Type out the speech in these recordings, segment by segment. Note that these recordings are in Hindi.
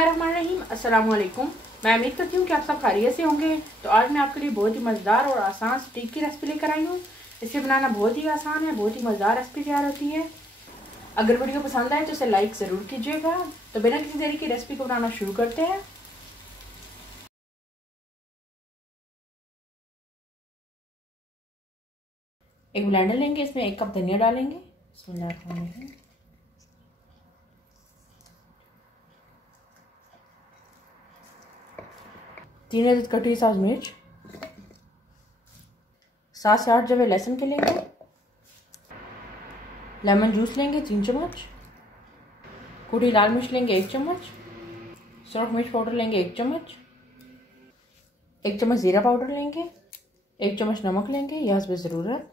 बिस्मिल्लाहिर्रहमानिर्रहीम। अस्सलाम वालेकुम। मैं उम्मीद करती हूँ कि आप सब खैरियत से होंगे। तो आज मैं आपके लिए बहुत ही मज़ेदार और आसान स्टीक की रेसिपी लेकर आई हूँ। इसे बनाना बहुत ही आसान है, बहुत ही मज़ेदार रेसिपी तैयार होती है। अगर वीडियो पसंद आए तो इसे लाइक ज़रूर कीजिएगा। तो बिना किसी देरी की रेसिपी को बनाना शुरू करते हैं। एक ब्लेंडर लेंगे, इसमें 1 कप धनिया डालेंगे। बिस्मिल्लाह। 3 अदद कटी साज मिर्च, 7 से 8 जवे लहसुन के लेंगे। लेमन जूस लेंगे 3 चम्मच। कुटी लाल मिर्च लेंगे 1 चम्मच। सुरख मिर्च पाउडर लेंगे 1 चम्मच। 1 चम्मच ज़ीरा पाउडर लेंगे। 1 चम्मच नमक लेंगे, यह हस्ब ज़रूरत।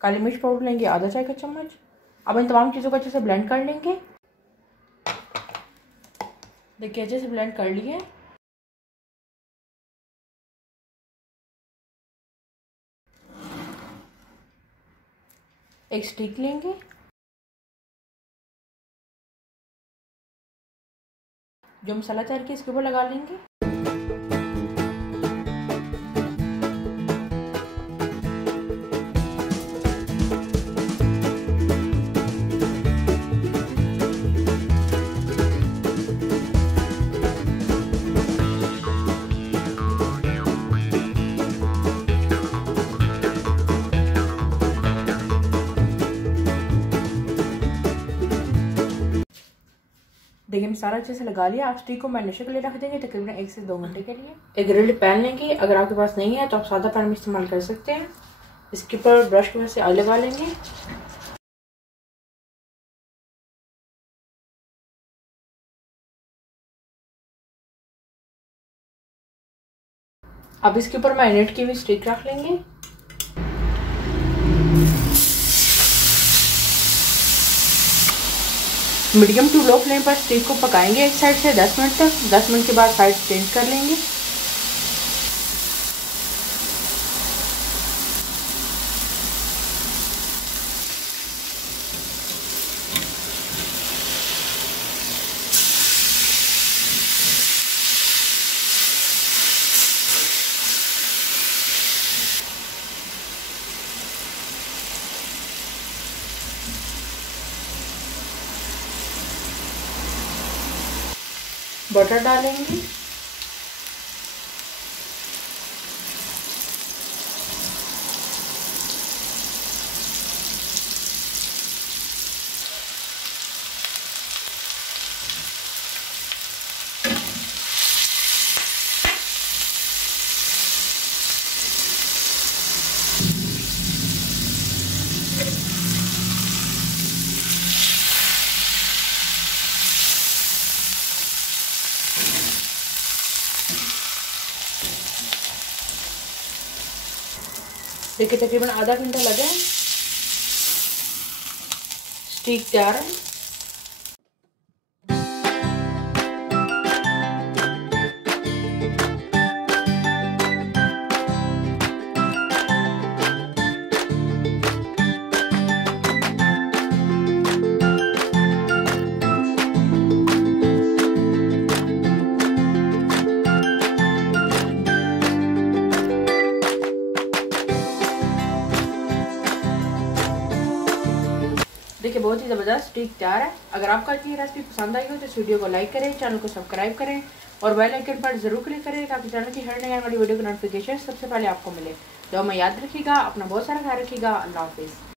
काली मिर्च पाउडर लेंगे आधा चाय का चम्मच। अब इन तमाम चीज़ों को अच्छे से ब्लेंड कर लेंगे। देखिए अच्छे से ब्लेंड कर लिए। एक स्टिक लेंगे, जो मसाला तैयार किया इसके ऊपर लगा लेंगे। देखिए मसाला अच्छे से लगा लिया। आप स्टिक को मैरिनेशन के लिए रख देंगे तकरीबन 1 से 2 घंटे के लिए। एक ग्रिल्ड पैन लेंगे, अगर आपके पास नहीं है तो आप सादा पैन में इस्तेमाल कर सकते हैं। इसके ऊपर ब्रश की वजह से ऑयल लगा लेंगे। अब इसके ऊपर मैरिनेट की हुई स्टिक रख लेंगे। मीडियम टू लो फ्लेम पर स्टिक को पकाएंगे एक साइड से 10 मिनट तक। 10 मिनट के बाद साइड चेंज कर लेंगे। बटर डालेंगे। देखिए तकरीबन आधा घंटा लगा। स्टिक तैयार है। देखिए बहुत ही ज़बरदस्त स्टिक तैयार है। अगर आपको आज की रेसिपी पसंद आई हो तो इस वीडियो को लाइक करें, चैनल को सब्सक्राइब करें और बेल आइकन पर जरूर क्लिक करें ताकि चैनल की हर नई आने वाली वीडियो की नोटिफिकेशन सबसे पहले आपको मिले। तो हमें याद रखिएगा, अपना बहुत सारा ख्याल रखिएगा। अल्लाह हाफिज़।